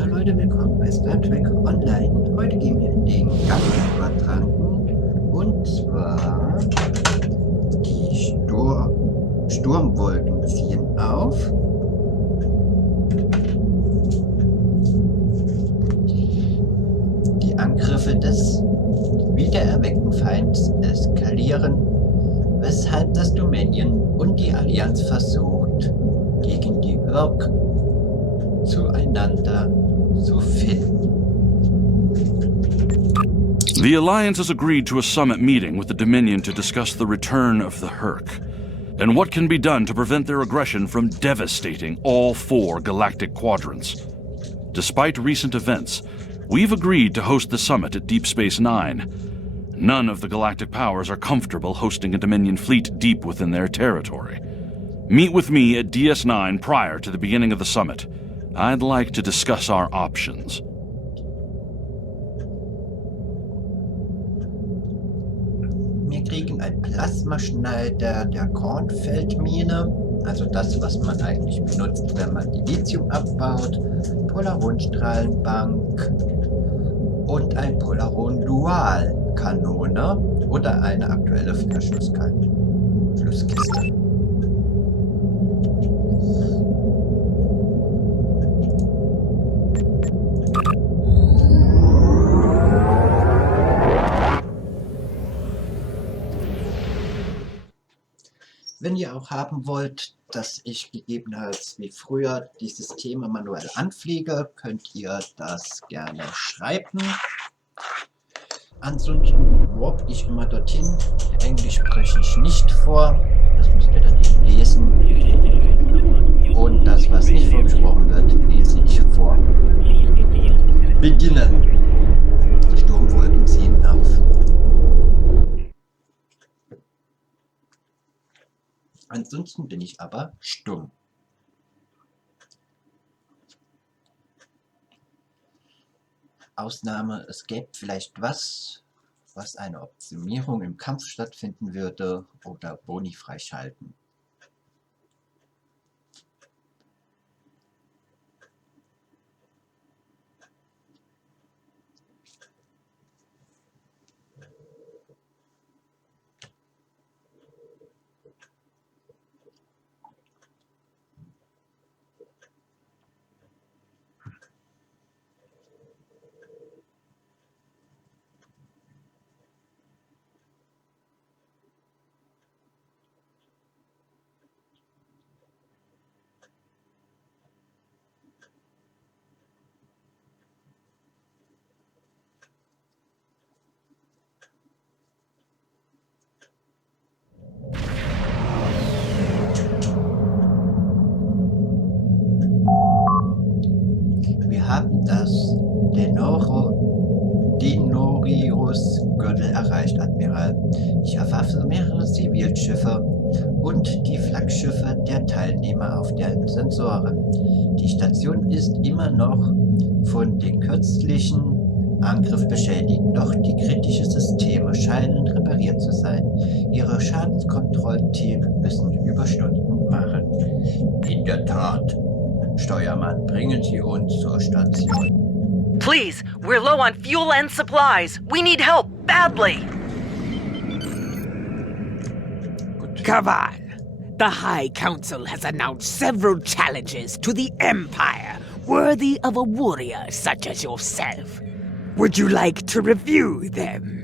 Hallo Leute, willkommen bei Star Trek Online. Heute gehen wir in den Quadranten und zwar die Sturmwolken ziehen auf. Die Angriffe des wiedererweckten Feinds eskalieren, weshalb das Dominion und die Allianz versucht, gegen die Wirk zueinander zu finden. The Alliance has agreed to a summit meeting with the Dominion to discuss the return of the Herc, and what can be done to prevent their aggression from devastating all 4 galactic quadrants. Despite recent events, we've agreed to host the summit at Deep Space Nine. None of the galactic powers are comfortable hosting a Dominion fleet deep within their territory. Meet with me at DS9 prior to the beginning of the summit. I'd like to discuss our options. Wir kriegen einen Plasmaschneider der Kornfeldmine, also das, was man eigentlich benutzt, wenn man die Lithium abbaut, Polaronstrahlenbank und ein Polaron-Dual-Kanone oder eine aktuelle Verschlusskiste. Wenn ihr auch haben wollt, dass ich gegebenenfalls wie früher dieses Thema manuell anfliege, könnt ihr das gerne schreiben. Ansonsten warp ich immer dorthin. Englisch spreche ich nicht vor. Das müsst ihr dann eben lesen. Und das, was nicht vorgesprochen wird, lese ich vor. Beginnen. Sturmwolken ziehen auf. Ansonsten bin ich aber stumm. Ausnahme, es gäbe vielleicht was eine Optimierung im Kampf stattfinden würde oder Boni freischalten. Wir haben das Denorius-Gürtel erreicht, Admiral. Ich erfasste mehrere Zivilschiffe und die Flaggschiffe der Teilnehmer auf den Sensoren. Die Station ist immer noch von den kürzlichen Angriff beschädigt, doch die kritischen Systeme scheinen repariert zu sein. Ihre Schadenskontrollteam müssen Überstunden machen. In der Tat. Steuermann, bringen Sie uns zur Station. Please, we're low on fuel and supplies. We need help badly. Kaval, the High Council has announced several challenges to the Empire, worthy of a warrior such as yourself. Would you like to review them?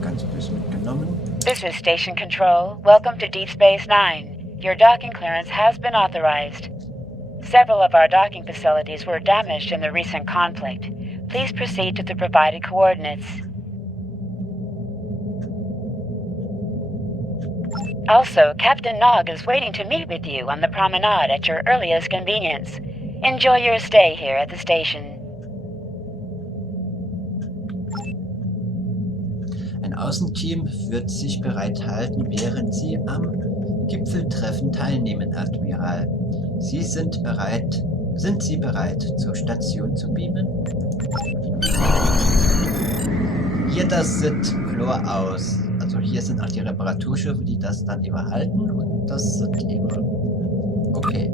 Ganz böse mitgenommen. This is Station Control. Welcome to Deep Space Nine. Your docking clearance has been authorized. Several of our docking facilities were damaged in the recent conflict. Please proceed to the provided coordinates. Also, Captain Nog is waiting to meet with you on the promenade at your earliest convenience. Enjoy your stay here at the station. Ein Außenteam wird sich bereithalten, während Sie am Gipfeltreffen teilnehmen, Admiral. Sind Sie bereit, zur Station zu beamen? Hier das sieht klar aus. Also hier sind auch die Reparaturschiffe, die das dann überhalten und das sind eben Okay.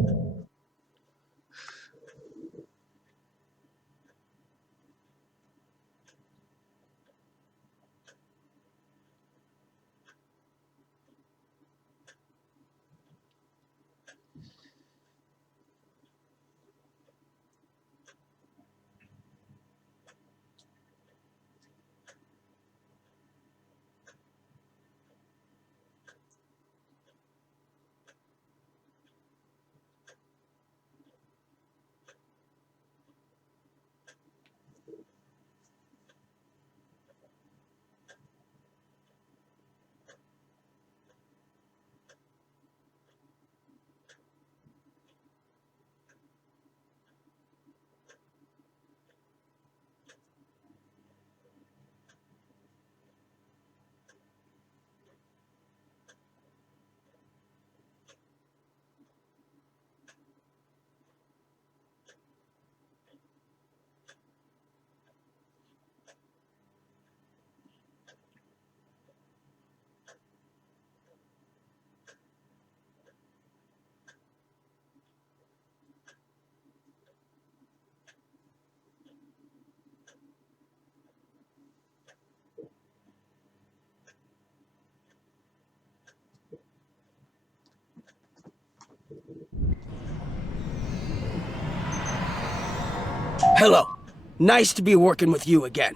Hello. Nice to be working with you again.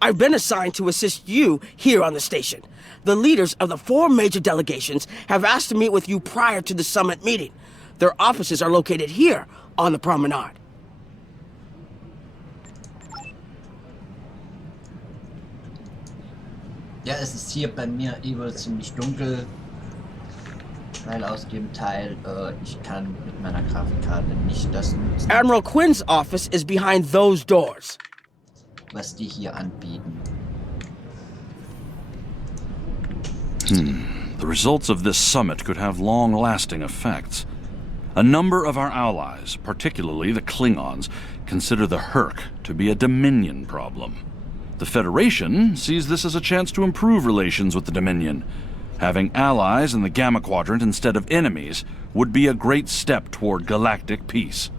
I've been assigned to assist you here on the station. The leaders of the 4 major delegations have asked to meet with you prior to the summit meeting. Their offices are located here on the promenade. Ja, es ist hier bei mir immer ziemlich dunkel, weil aus dem Teil ich kann mit meiner Grafikkarte nicht das nutzen, Admiral Quinn's office is behind those doors. was die hier anbieten. The results of this summit could have long-lasting effects. A number of our allies, particularly the Klingons, consider the Herc to be a Dominion problem. The Federation sees this as a chance to improve relations with the Dominion. Having allies in the Gamma Quadrant instead of enemies would be a great step toward galactic peace.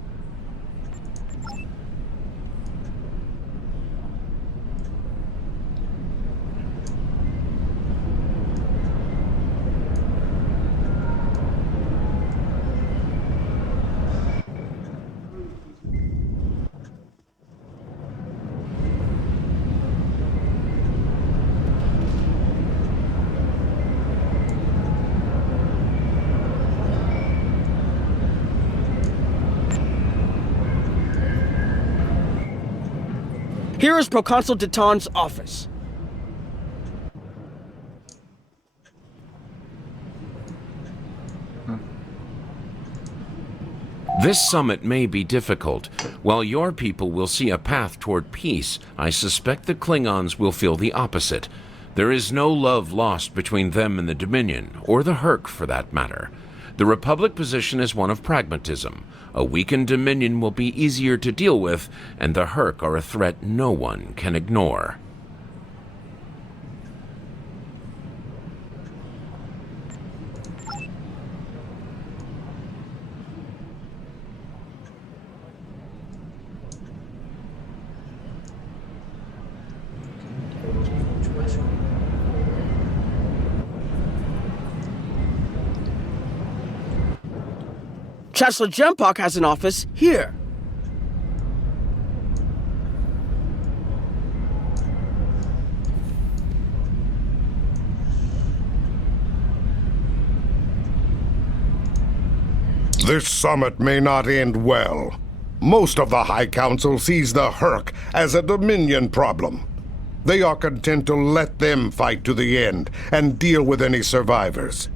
Here is Proconsul Deton's office. This summit may be difficult. While your people will see a path toward peace, I suspect the Klingons will feel the opposite. There is no love lost between them and the Dominion, or the Herc for that matter. The Republic position is one of pragmatism. A weakened Dominion will be easier to deal with, and the Herc are a threat no one can ignore. Chancellor Jempok has an office here. This summit may not end well. Most of the High Council sees the Herc as a Dominion problem. They are content to let them fight to the end and deal with any survivors.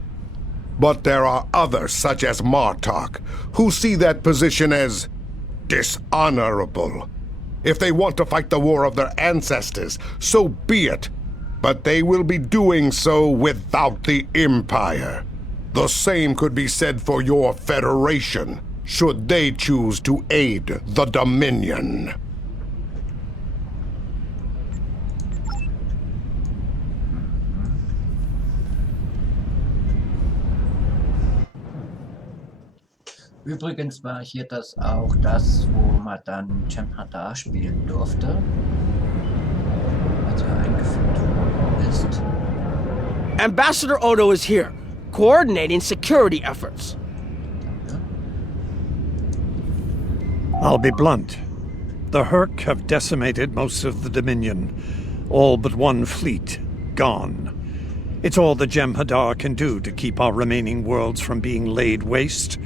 But there are others, such as Martok, who see that position as dishonorable. If they want to fight the war of their ancestors, so be it. But they will be doing so without the Empire. The same could be said for your Federation, should they choose to aid the Dominion. Übrigens war hier auch das, wo man dann Jem'Hadar spielen durfte, als er eingeführt worden ist. Ambassador Odo is here, coordinating security efforts. I'll be blunt. The Hurk have decimated most of the Dominion. All but one fleet, gone. It's all the Jem'Hadar can do to keep our remaining worlds from being laid waste.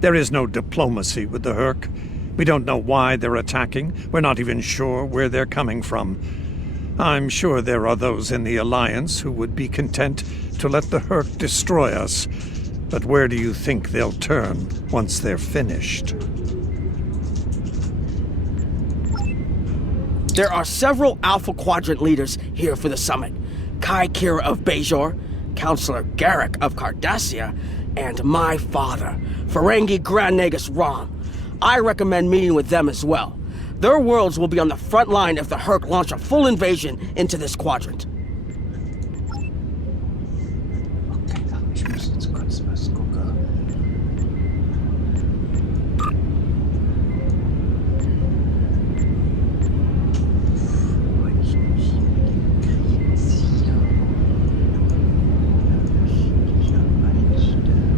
There is no diplomacy with the Hurk. We don't know why they're attacking. We're not even sure where they're coming from. I'm sure there are those in the Alliance who would be content to let the Hurk destroy us. But where do you think they'll turn once they're finished? There are several Alpha Quadrant leaders here for the summit. Kai Kira of Bajor, Counselor Garrick of Cardassia, and my father, Ferengi Grand Nagus Rom. I recommend meeting with them as well. Their worlds will be on the front line if the Hurk launch a full invasion into this quadrant. Okay, ich muss jetzt kurz was gucken. Wo ich mich mit dem Krieg ziehe. Östliche Einstellung.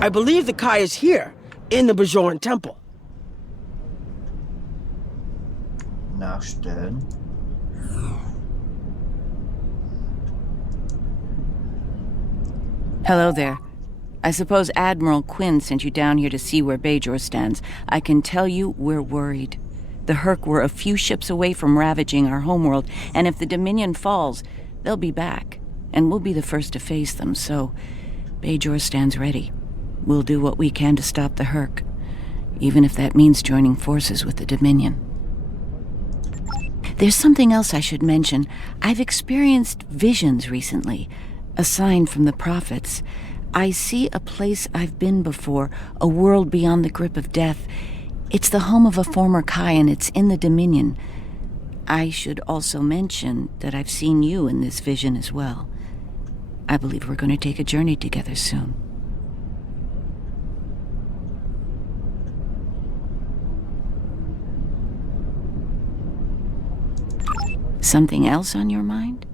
I believe the Kai is here, in the Bajoran Temple. Nachstellen. Hello there. I suppose Admiral Quinn sent you down here to see where Bajor stands. I can tell you we're worried. The Hurk were a few ships away from ravaging our homeworld, and if the Dominion falls, they'll be back, and we'll be the first to face them, so Bajor stands ready. We'll do what we can to stop the Hurk, even if that means joining forces with the Dominion. There's something else I should mention. I've experienced visions recently, a sign from the prophets. I see a place I've been before, a world beyond the grip of death. It's the home of a former Kai, and it's in the Dominion. I should also mention that I've seen you in this vision as well. I believe we're going to take a journey together soon. Something else on your mind?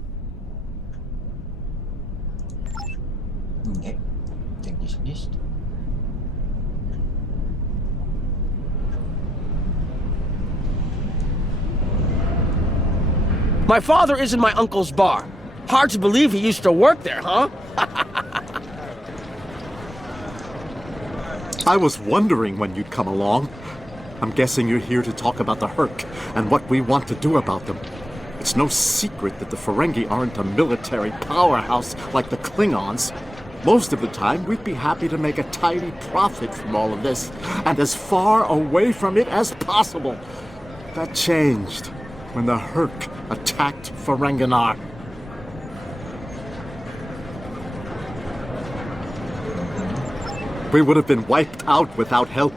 Nee, denke ich nicht. My father is in my uncle's bar. Hard to believe he used to work there, huh? I was wondering when you'd come along. I'm guessing you're here to talk about the Hurk and what we want to do about them. It's no secret that the Ferengi aren't a military powerhouse like the Klingons. Most of the time, we'd be happy to make a tidy profit from all of this, and as far away from it as possible. That changed when the Hurk attacked Ferenginar. We would have been wiped out without help.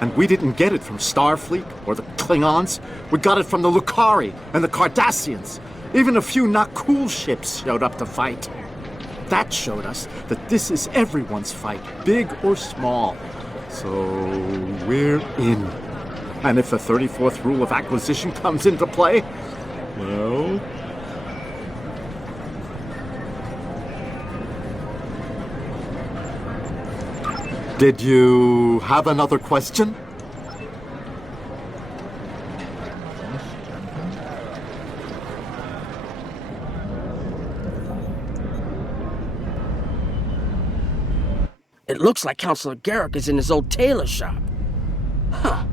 And we didn't get it from Starfleet or the Klingons. We got it from the Lukari and the Cardassians. Even a few not cool ships showed up to fight. That showed us that this is everyone's fight, big or small. So we're in. And if the 34th rule of acquisition comes into play, well... Did you have another question? It looks like Counselor Garrick is in his old tailor shop. Huh.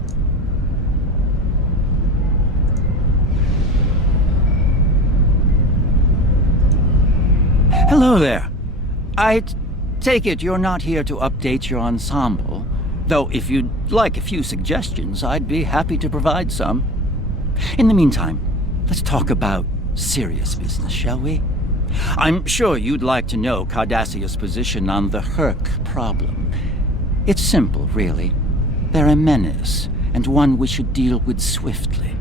Hello there. I take it you're not here to update your ensemble, though if you'd like a few suggestions, I'd be happy to provide some. In the meantime, let's talk about serious business, shall we? I'm sure you'd like to know Cardassia's position on the Herc problem. It's simple, really. They're a menace, and one we should deal with swiftly.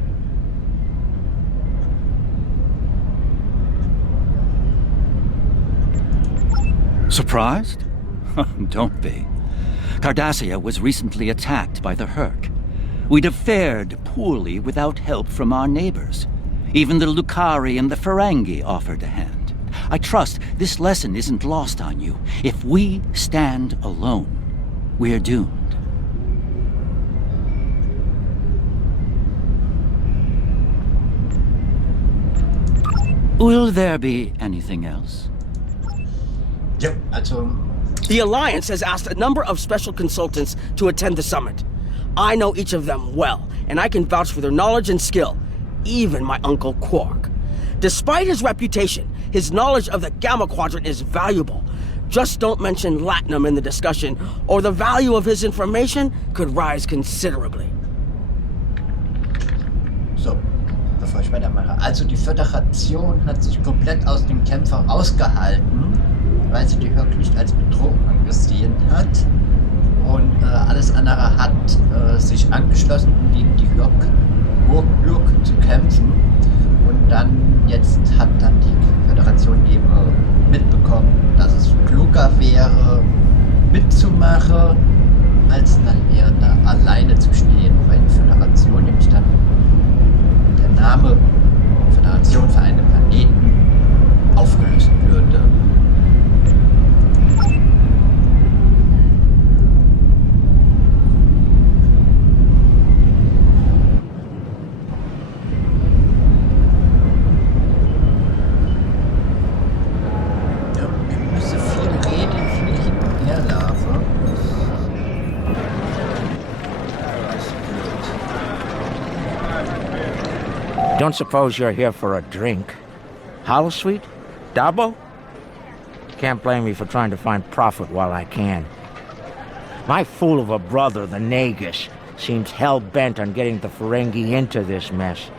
Surprised? Don't be. Cardassia was recently attacked by the Herc. We'd have fared poorly without help from our neighbors. Even the Lucari and the Ferengi offered a hand. I trust this lesson isn't lost on you. If we stand alone, we're doomed. Will there be anything else? Ja, also... The Alliance has asked a number of special consultants to attend the summit. I know each of them well, and I can vouch for their knowledge and skill. Even my Uncle Quark. Despite his reputation, his knowledge of the Gamma Quadrant is valuable. Just don't mention Latinum in the discussion, or the value of his information could rise considerably. So, bevor ich weitermache. Also die Föderation hat sich komplett aus dem Kämpfer rausgehalten, weil sie die Hörk nicht als Bedrohung angesehen hat. Und alles andere hat sich angeschlossen, um gegen die Hörk zu kämpfen. Und dann jetzt hat dann die Föderation eben mitbekommen, dass es klüger wäre, mitzumachen, als dann eher da alleine zu stehen, weil die Föderation nämlich dann der Name Föderation Vereinte Planeten aufgelöst würde. Don't suppose you're here for a drink? Holosuite? Dabo? Can't blame me for trying to find profit while I can. My fool of a brother, the Nagus, seems hell-bent on getting the Ferengi into this mess.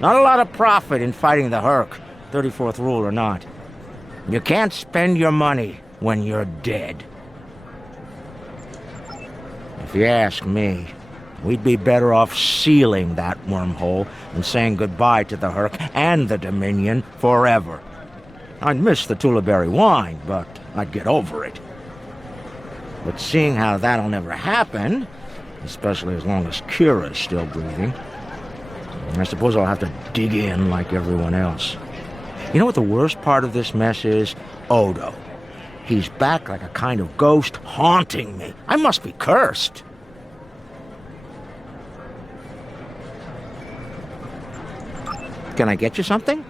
Not a lot of profit in fighting the Herc, 34th rule or not. You can't spend your money when you're dead. If you ask me, we'd be better off sealing that wormhole and saying goodbye to the Herc and the Dominion forever. I'd miss the Tullaberry wine, but I'd get over it. But seeing how that'll never happen, especially as long as Kira's still breathing, I suppose I'll have to dig in like everyone else. You know what the worst part of this mess is? Odo. He's back like a kind of ghost haunting me. I must be cursed. Can I get you something?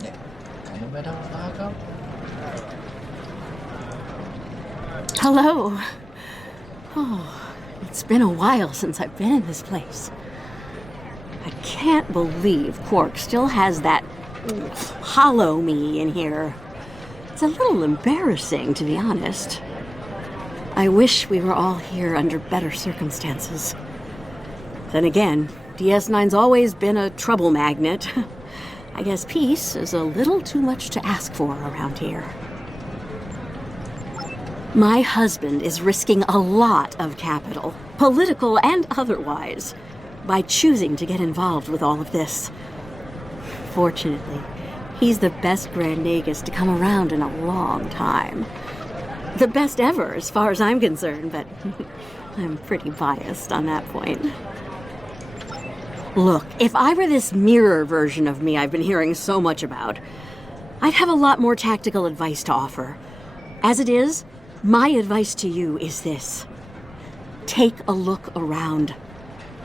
Yeah. Keine weitere Frage? Hello. Oh, it's been a while since I've been in this place. I can't believe Quark still has that hollow me in here. It's a little embarrassing, to be honest. I wish we were all here under better circumstances. Then again, DS9's always been a trouble magnet. I guess peace is a little too much to ask for around here. My husband is risking a lot of capital, political and otherwise, by choosing to get involved with all of this. Fortunately, He's the best Grand Nagus to come around in a long time. The best ever, as far as I'm concerned, but I'm pretty biased on that point. Look, if I were this mirror version of me I've been hearing so much about, I'd have a lot more tactical advice to offer. As it is, my advice to you is this. Take a look around.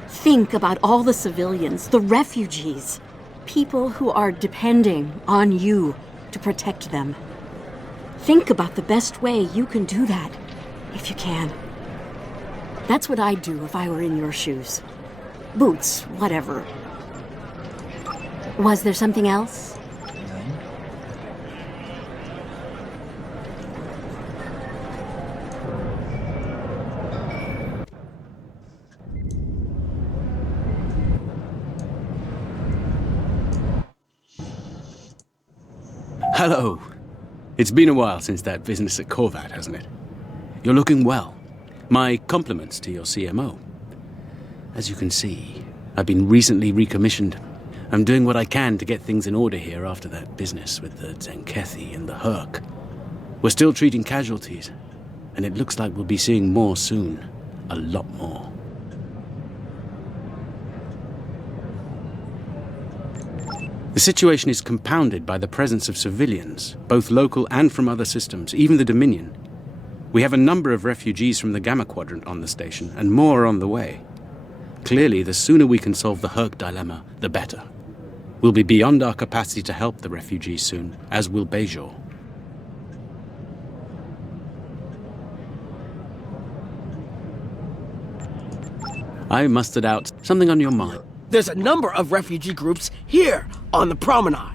Think about all the civilians, the refugees, people who are depending on you to protect them. Think about the best way you can do that, if you can. That's what I'd do if I were in your shoes. Boots, whatever. Was there something else? Hello. It's been a while since that business at Korvat, hasn't it? You're looking well. My compliments to your CMO. As you can see, I've been recently recommissioned. I'm doing what I can to get things in order here after that business with the Zenkethi and the Herc. We're still treating casualties, and it looks like we'll be seeing more soon. A lot more. The situation is compounded by the presence of civilians, both local and from other systems, even the Dominion. We have a number of refugees from the Gamma Quadrant on the station, and more are on the way. Clearly, the sooner we can solve the Herc dilemma, the better. We'll be beyond our capacity to help the refugees soon, as will Bajor. I mustered out something on your mind. There's a number of refugee groups here on the promenade.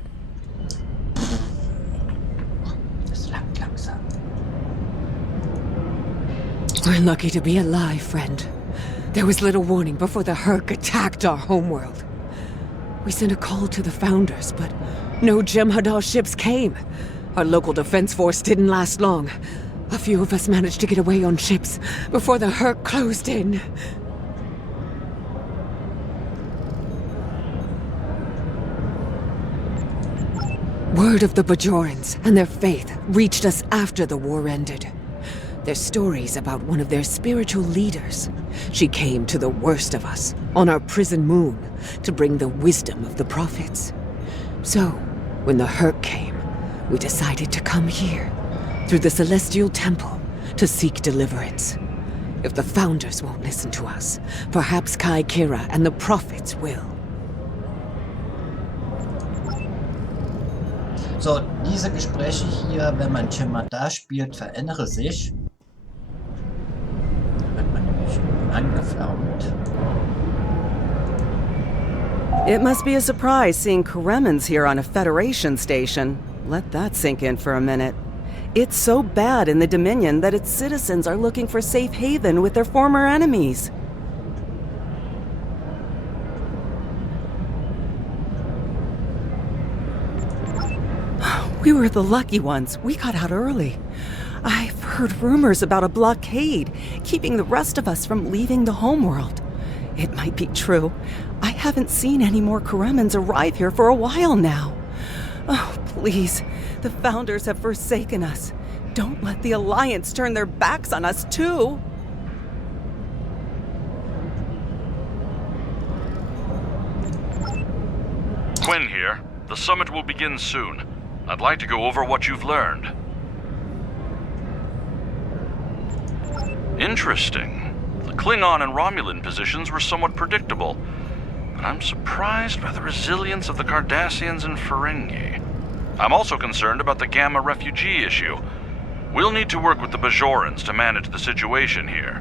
We're lucky to be alive, friend. There was little warning before the Herc attacked our homeworld. We sent a call to the Founders, but no Jem'Hadar ships came. Our local defense force didn't last long. A few of us managed to get away on ships before the Herc closed in. Word of the Bajorans and their faith reached us after the war ended. Their stories about one of their spiritual leaders. She came to the worst of us, on our prison moon, to bring the wisdom of the prophets. So, when the Herc came, we decided to come here, through the Celestial Temple, to seek deliverance. If the Founders won't listen to us, perhaps Kai Kira and the prophets will. So, diese Gespräche hier, wenn man Jem'Hadar spielt, verändere sich. Da wird man nämlich angeflaumt. It must be a surprise seeing Koremans here on a Federation station. Let that sink in for a minute. It's so bad in the Dominion that its citizens are looking for safe haven with their former enemies. We were the lucky ones. We got out early. I've heard rumors about a blockade, keeping the rest of us from leaving the homeworld. It might be true. I haven't seen any more Koremans arrive here for a while now. Oh, please. The Founders have forsaken us. Don't let the Alliance turn their backs on us, too. Quinn here. The summit will begin soon. I'd like to go over what you've learned. Interesting. The Klingon and Romulan positions were somewhat predictable, but I'm surprised by the resilience of the Cardassians and Ferengi. I'm also concerned about the Gamma refugee issue. We'll need to work with the Bajorans to manage the situation here.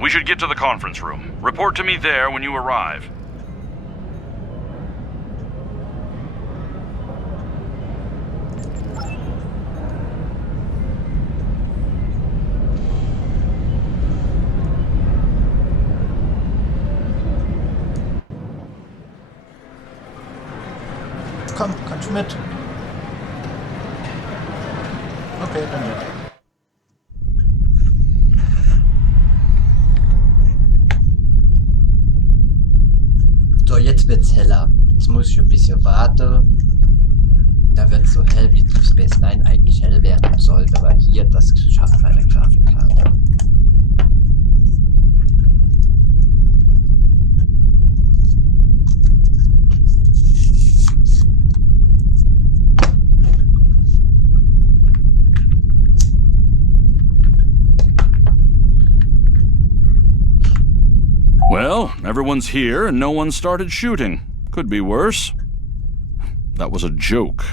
We should get to the conference room. Report to me there when you arrive. Kommst du mit? Okay, dann mit. So, jetzt wird's heller. Jetzt muss ich ein bisschen warten. Da wird so hell wie Deep Space Nine eigentlich hell werden sollte, aber hier, das schafft meine Grafikkarte. Well, everyone's here and no one started shooting. Could be worse. That was a joke.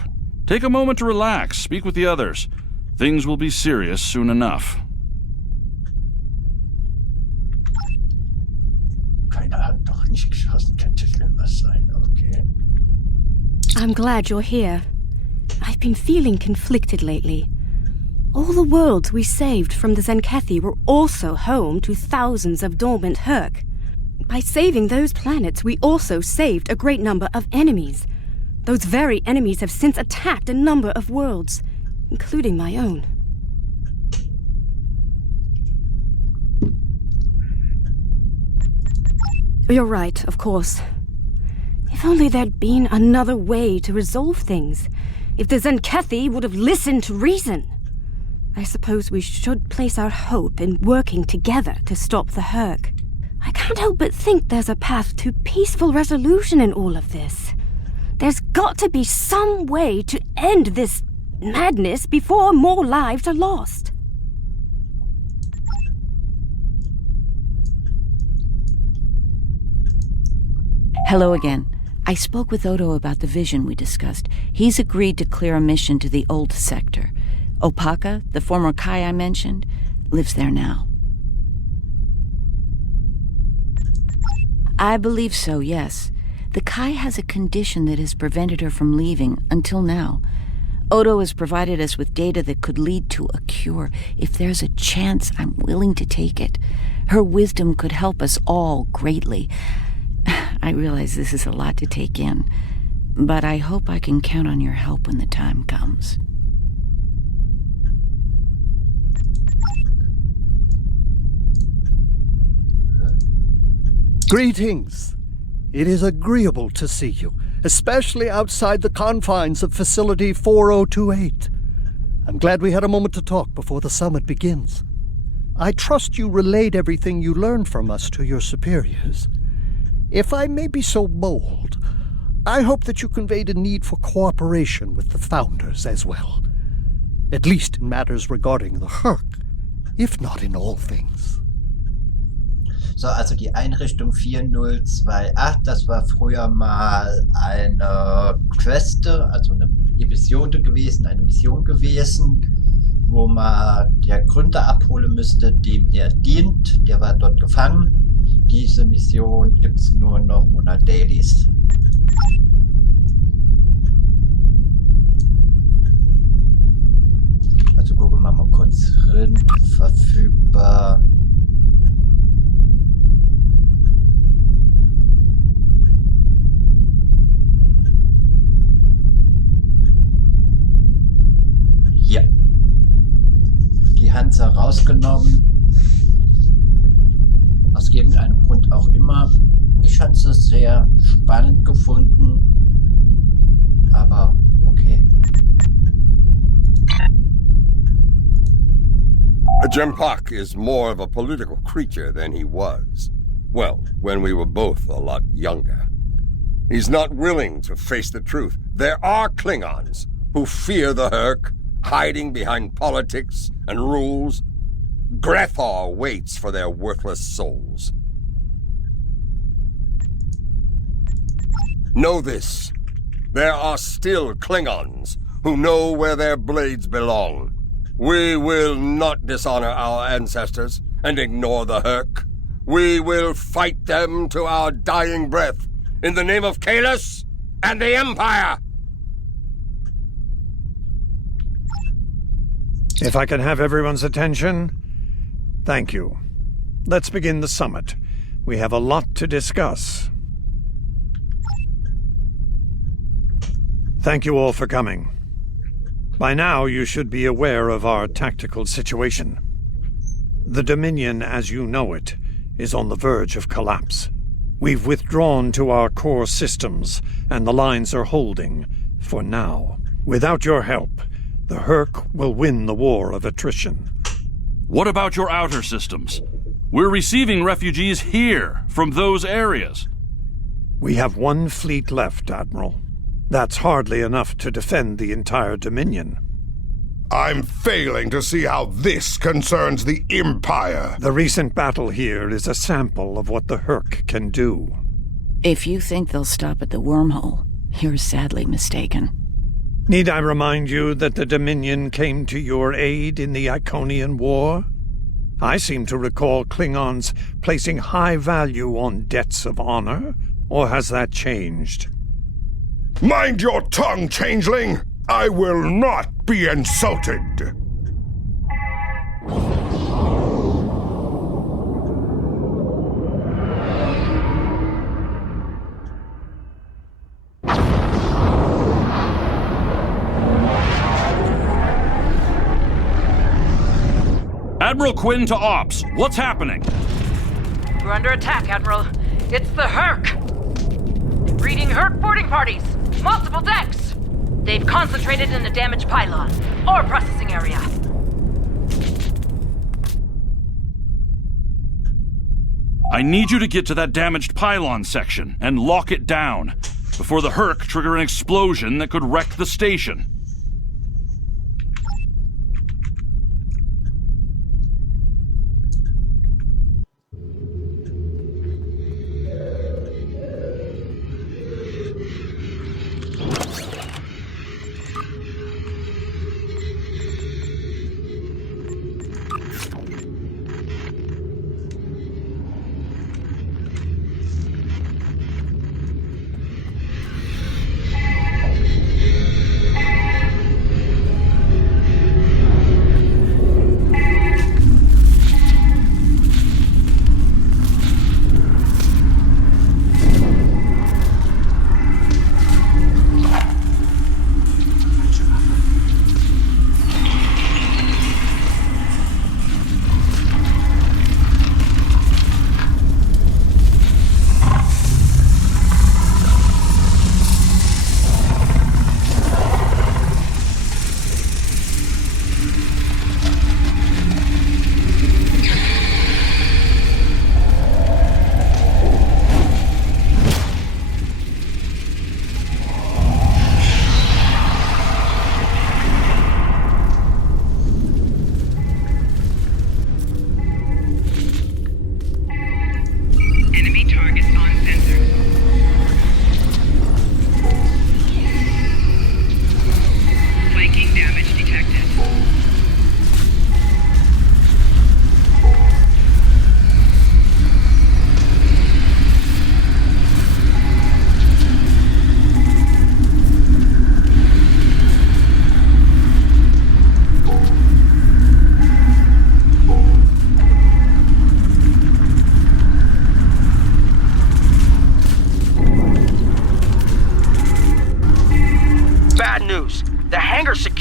Take a moment to relax, speak with the others. Things will be serious soon enough. Keiner hat doch nicht geschossen, könnte schlimmer sein, okay. I'm glad you're here. I've been feeling conflicted lately. All the worlds we saved from the Zenkethi were also home to thousands of dormant Herc. By saving those planets, we also saved a great number of enemies. Those very enemies have since attacked a number of worlds, including my own. You're right, of course. If only there'd been another way to resolve things. If the Zenkethi would have listened to reason. I suppose we should place our hope in working together to stop the Herc. I can't help but think there's a path to peaceful resolution in all of this. There's got to be some way to end this madness before more lives are lost. Hello again. I spoke with Odo about the vision we discussed. He's agreed to clear a mission to the old sector. Opaka, the former Kai I mentioned, lives there now. I believe so, yes. The Kai has a condition that has prevented her from leaving until now. Odo has provided us with data that could lead to a cure. If there's a chance, I'm willing to take it. Her wisdom could help us all greatly. I realize this is a lot to take in, but I hope I can count on your help when the time comes. Greetings. It is agreeable to see you, especially outside the confines of Facility 4028. I'm glad we had a moment to talk before the summit begins. I trust you relayed everything you learned from us to your superiors. If I may be so bold, I hope that you conveyed a need for cooperation with the Founders as well. At least in matters regarding the Herc, if not in all things. So, also die Einrichtung 4028, das war früher mal eine Queste, also eine Episode gewesen, eine Mission gewesen, wo man der Gründer abholen müsste, dem er dient. Der war dort gefangen. Diese Mission gibt es nur noch ohne Dailies. Also gucken wir mal kurz rein. Verfügbar. Ja. Die Hansa rausgenommen. Aus irgendeinem Grund auch immer. Ich habe es sehr spannend gefunden. Aber okay. Jempak is more of a political creature than he was. Well, when we were both a lot younger. He's not willing to face the truth. There are Klingons who fear the Herc, hiding behind politics and rules. Grethor waits for their worthless souls. Know this. There are still Klingons who know where their blades belong. We will not dishonor our ancestors and ignore the Herc. We will fight them to our dying breath in the name of Kahless and the Empire! If I can have everyone's attention, thank you. Let's begin the summit. We have a lot to discuss. Thank you all for coming. By now, you should be aware of our tactical situation. The Dominion, as you know it, is on the verge of collapse. We've withdrawn to our core systems, and the lines are holding, for now. Without your help, the Herc will win the war of attrition. What about your outer systems? We're receiving refugees here, from those areas. We have one fleet left, Admiral. That's hardly enough to defend the entire Dominion. I'm failing to see how this concerns the Empire. The recent battle here is a sample of what the Herc can do. If you think they'll stop at the wormhole, you're sadly mistaken. Need I remind you that the Dominion came to your aid in the Iconian War? I seem to recall Klingons placing high value on debts of honor, or has that changed? Mind your tongue, changeling! I will not be insulted! Admiral Quinn to Ops. What's happening? We're under attack, Admiral. It's the Herc. Breeding Herc boarding parties. Multiple decks. They've concentrated in a damaged pylon. Ore processing area. I need you to get to that damaged pylon section and lock it down before the Herc trigger an explosion that could wreck the station.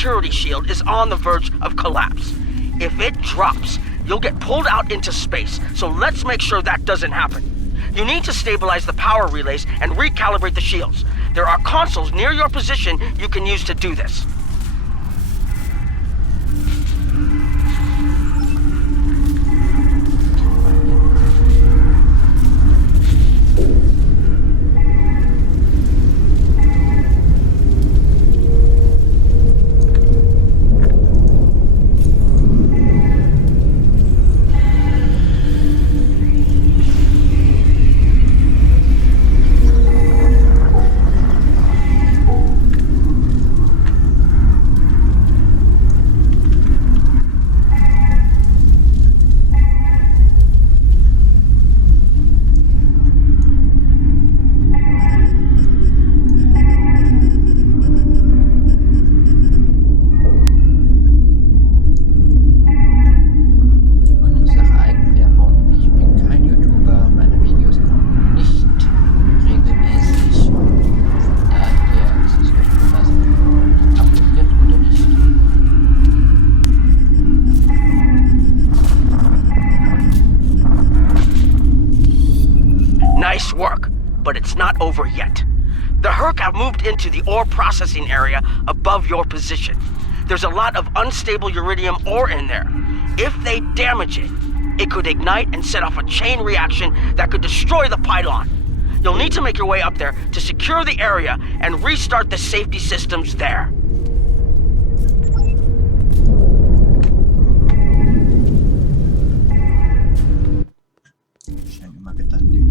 security shield is on the verge of collapse. If it drops, you'll get pulled out into space, so let's make sure that doesn't happen. You need to stabilize the power relays and recalibrate the shields. There are consoles near your position you can use to do this. Nice work, but it's not over yet. The Herc have moved into the ore processing area above your position. There's a lot of unstable uridium ore in there. If they damage it, it could ignite and set off a chain reaction that could destroy the pylon. You'll need to make your way up there to secure the area and restart the safety systems there. Ich hätte immer gedacht, die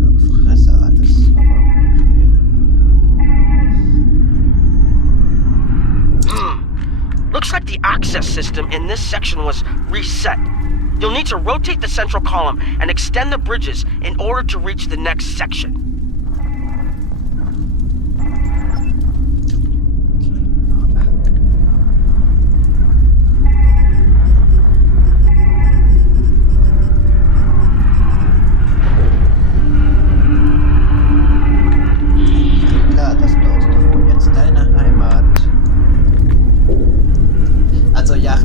fresse alles, aber okay. Looks like the access system in this section was reset. You'll need to rotate the central column and extend the bridges in order to reach the next section. klar, das dort ist doch wohl jetzt deine Heimat. Also ja,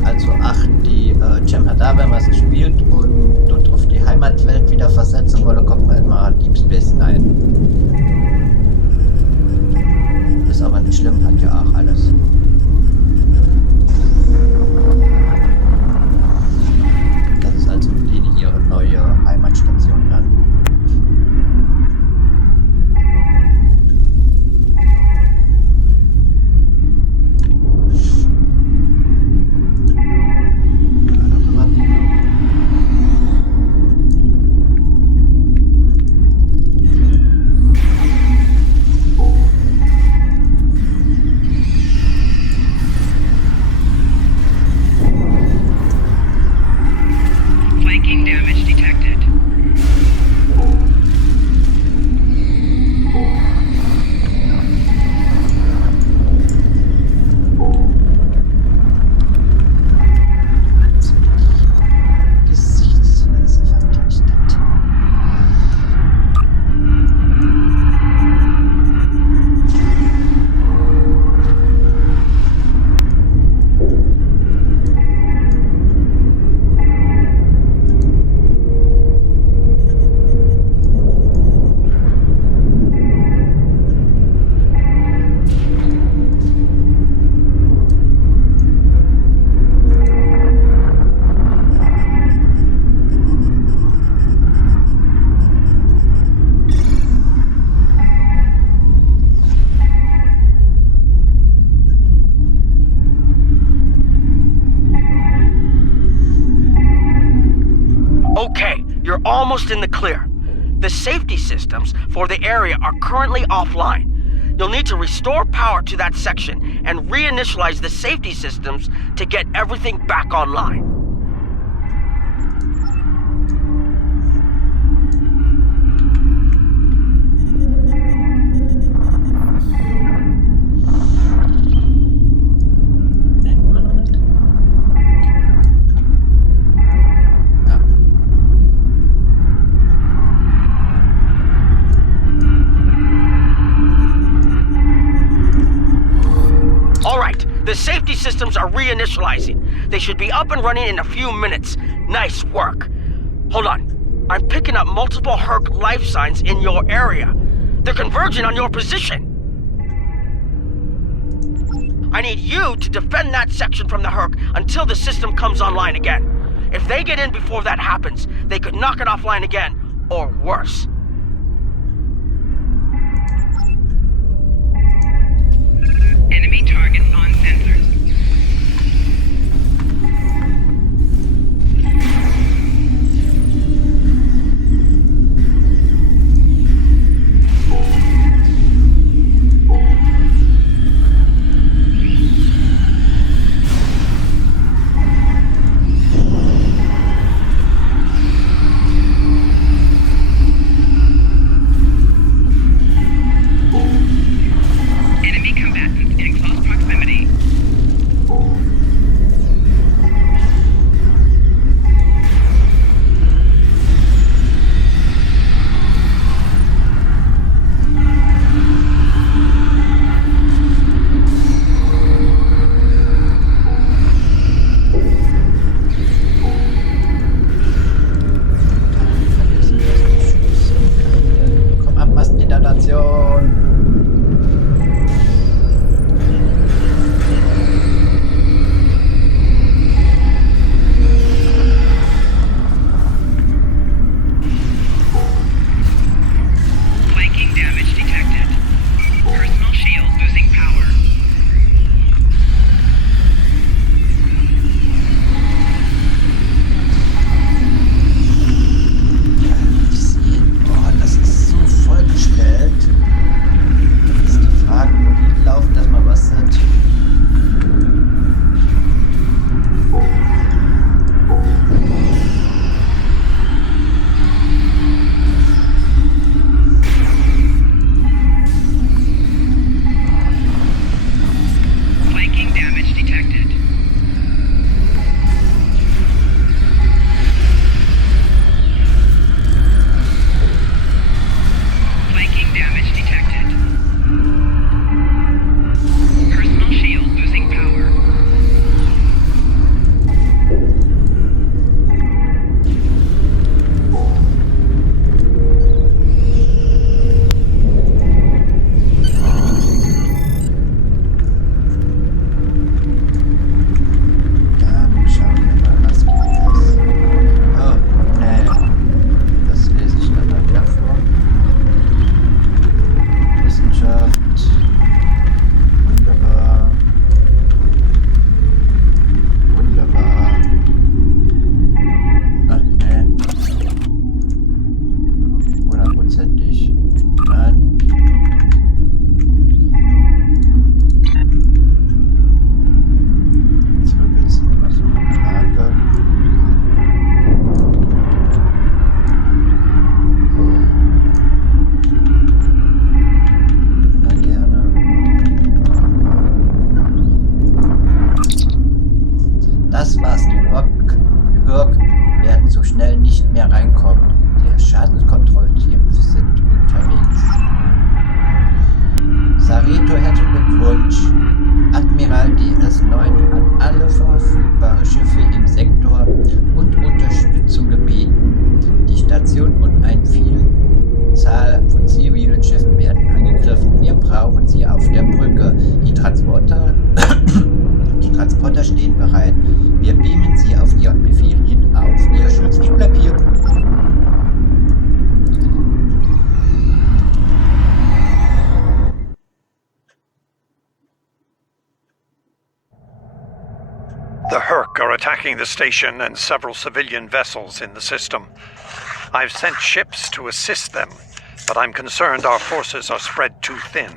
die Jem'Hadar, wenn man sie spielt und dort auf die Heimatwelt wieder versetzen wolle, kommt man immer Deep Space Nine. Ist aber nicht schlimm, hat ja auch alles. Das ist also für die ihre neue Heimatstation dann. Almost in the clear. The safety systems for the area are currently offline. You'll need to restore power to that section and reinitialize the safety systems to get everything back online. The safety systems are reinitializing. They should be up and running in a few minutes. Nice work. Hold on. I'm picking up multiple Herc life signs in your area. They're converging on your position. I need you to defend that section from the Herc until the system comes online again. If they get in before that happens, they could knock it offline again, or worse. Enemy targets on sensors. Enemy combatants in close proximity. mehr reinkommen. Die Schadenskontrollteams sind unterwegs. Sarito, herzlichen Glückwunsch. Admiral DS9 hat alle verfügbaren Schiffe im Sektor und Unterstützung gebeten. Die Station und eine Vielzahl von zivilen Schiffen werden angegriffen. Wir brauchen sie auf der Brücke. Die Transporter stehen bereit. Wir beamen sie auf Ihren Befehl hin auf Ihr Schiff. Ich bleib hier. The Herc are attacking the station and several civilian vessels in the system. I've sent ships to assist them, but I'm concerned our forces are spread too thin.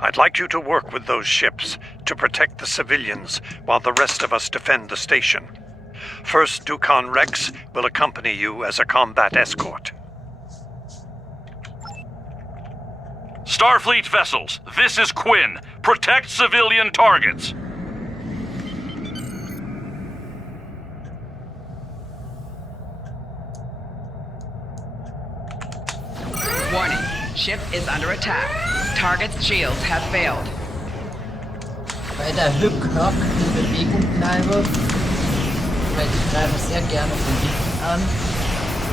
I'd like you to work with those ships to protect the civilians while the rest of us defend the station. First Dukan Rex will accompany you as a combat escort. Starfleet vessels, this is Quinn. Protect civilian targets. Warning. Ship is under attack. Target's shields have failed. Bei der Herc in Bewegung bleibe, weil ich greife sehr gerne von hinten an.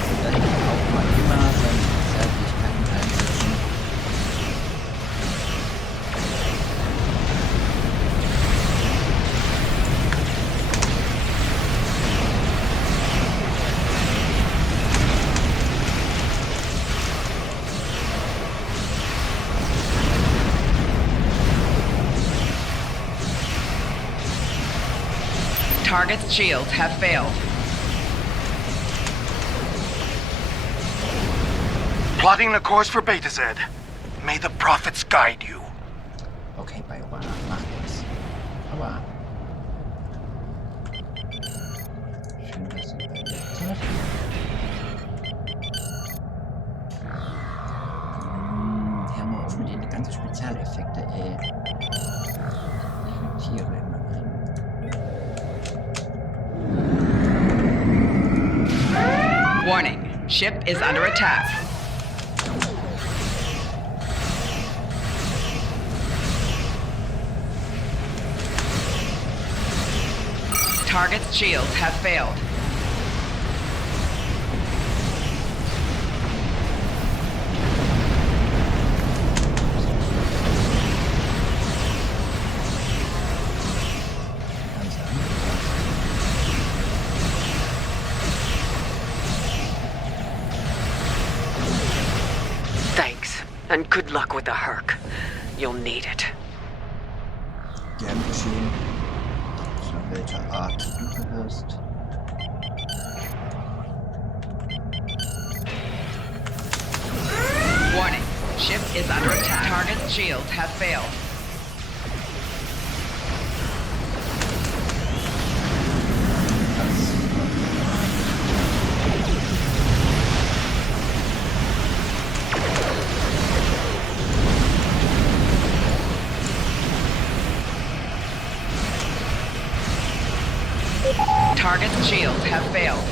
Und dann auch mal immer seine Spezialfähigkeiten einsetzen. Target's shields have failed. Plotting the course for Beta Z. May the prophets guide you. Okay, bei Ober, mach das. Aber schön, dass sie überlebt hat. Hör mal auf mit den ganzen Spezialeffekte, ey. Ich irritiere immer einen. Warning. Ship is under attack. Target's shields have failed. Thanks, and good luck with the Herc. You'll need it. Gern geschehen. Zu welcher Art du gehörst. Warning. Ship is under attack. Target's shields have failed. Target's shields have failed.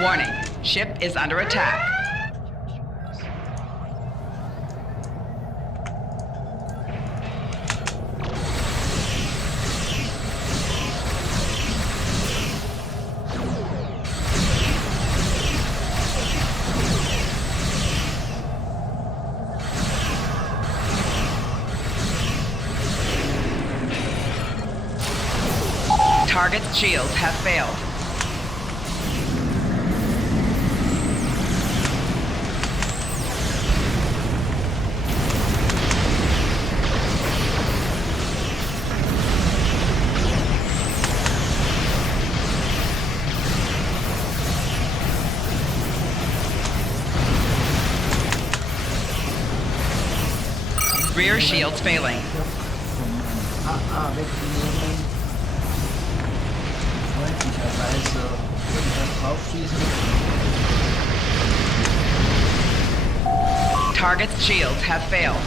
Warning. Ship is under attack. Target's shields have failed. Rear shields failing. AA wegnehmen. Freundlicherweise irgendwas draufschießen. Target's shields have failed.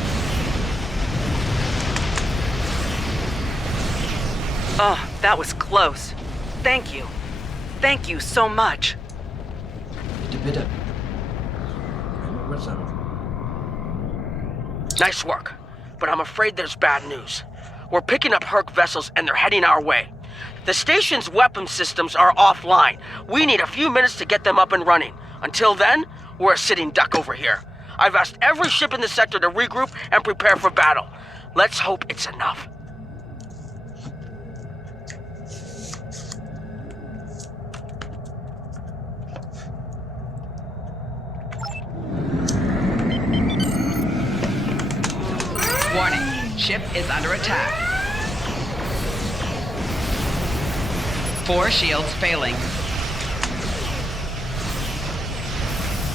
Oh, that was close. Thank you. Thank you so much. Bitte, bitte. Keine Ursache. Nice work, but I'm afraid there's bad news. We're picking up Herc vessels and they're heading our way. The station's weapon systems are offline. We need a few minutes to get them up and running. Until then, we're a sitting duck over here. I've asked every ship in the sector to regroup and prepare for battle. Let's hope it's enough. Warning, ship is under attack. 4 shields failing.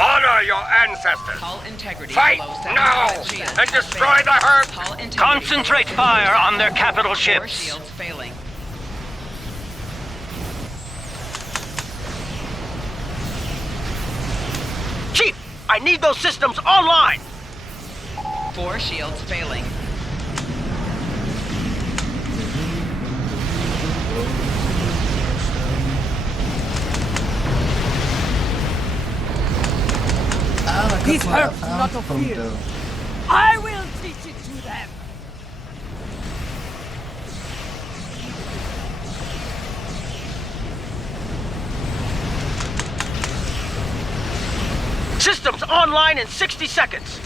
Honor your ancestors! Hull integrity Fight below now 75 shields and destroy the Herc! Hull integrity Concentrate fire on their capital 4 ships. shields failing. Chief, I need those systems online! 4 shields failing. These Hercs do not fear. I will teach it to them. Systems online in 60 seconds.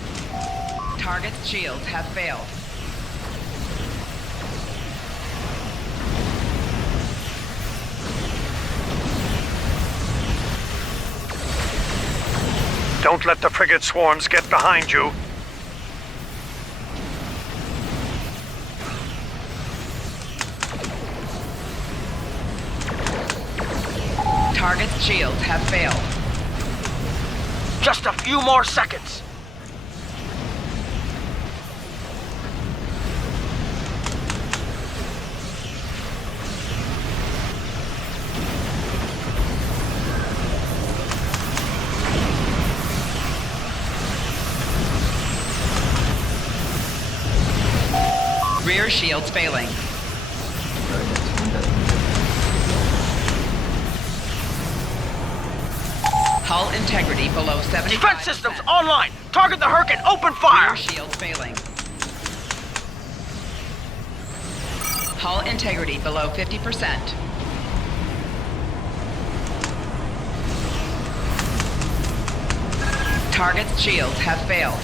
Target's shields have failed. Don't let the frigate swarms get behind you. Target's shields have failed. Just a few more seconds. Rear shields failing. Hull integrity below 70. Defense systems online. Target the Herc and open fire. Rear shields failing. Hull integrity below 50%. Target's shields have failed.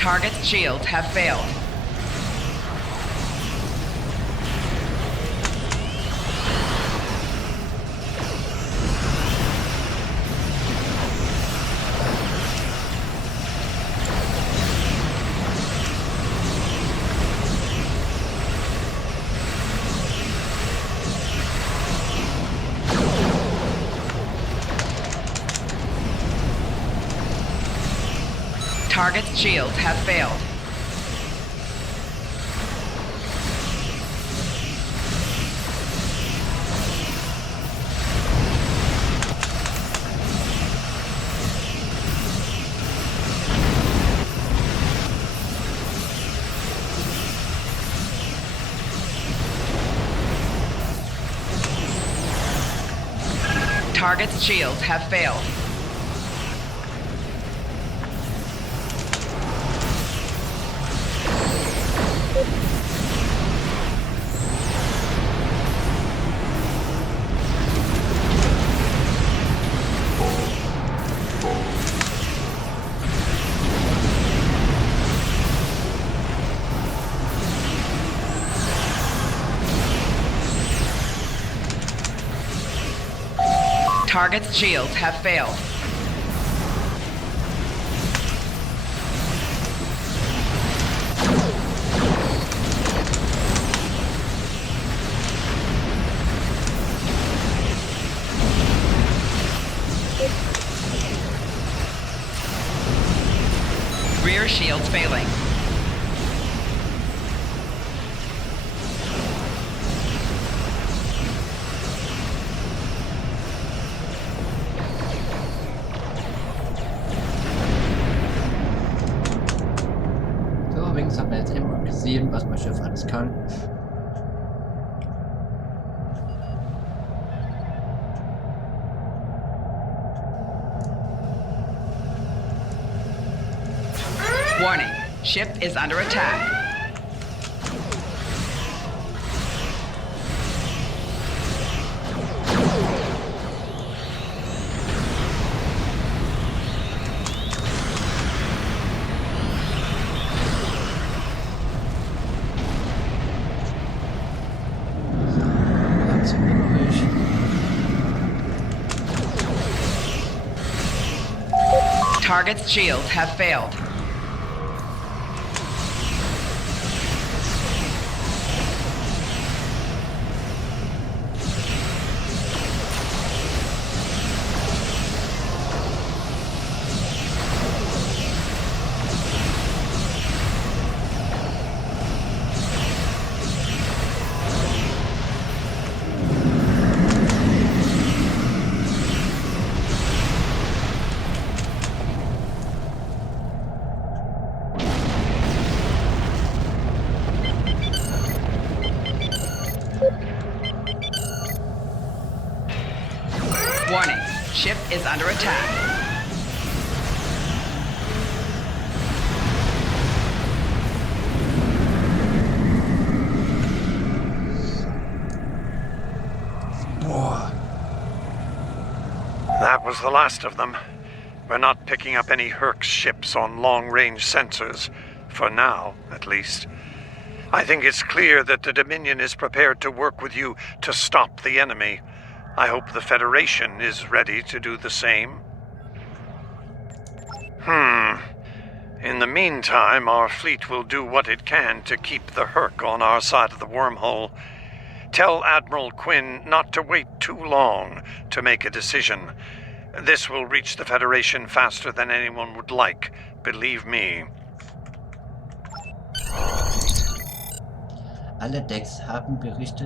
Target's shields have failed. Target's shields have failed. Target's shields have failed. Target's shields have failed. Rear shields failing. So, übrigens haben wir jetzt eben mal gesehen, was mein Schiff alles kann. Warning, ship is under attack. Target's shields have failed. Warning, ship is under attack. That was the last of them. We're not picking up any Herc ships on long-range sensors. For now, at least. I think it's clear that the Dominion is prepared to work with you to stop the enemy. I hope the Federation is ready to do the same. In the meantime, our fleet will do what it can to keep the Herc on our side of the wormhole. Tell Admiral Quinn not to wait too long to make a decision. This will reach the Federation faster than anyone would like, believe me. Alle Decks haben Bericht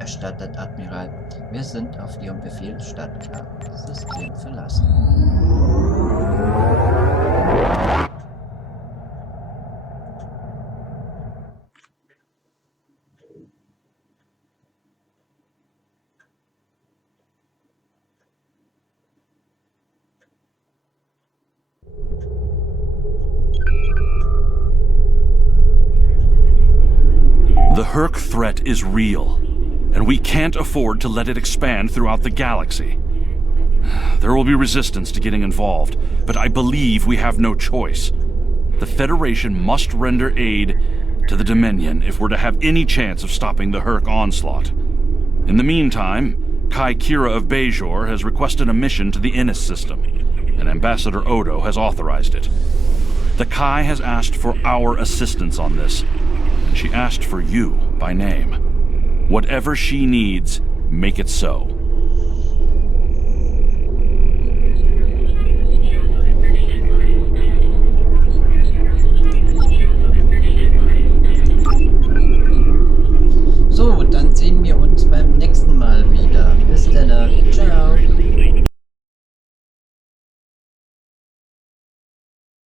erstattet, Admiral. Wir sind auf Ihrem Befehl startklar. System verlassen. The Herc threat is real, and we can't afford to let it expand throughout the galaxy. There will be resistance to getting involved, but I believe we have no choice. The Federation must render aid to the Dominion if we're to have any chance of stopping the Herc onslaught. In the meantime, Kai Kira of Bajor has requested a mission to the Innis system, and Ambassador Odo has authorized it. The Kai has asked for our assistance on this, and she asked for you by name. Whatever she needs, make it so.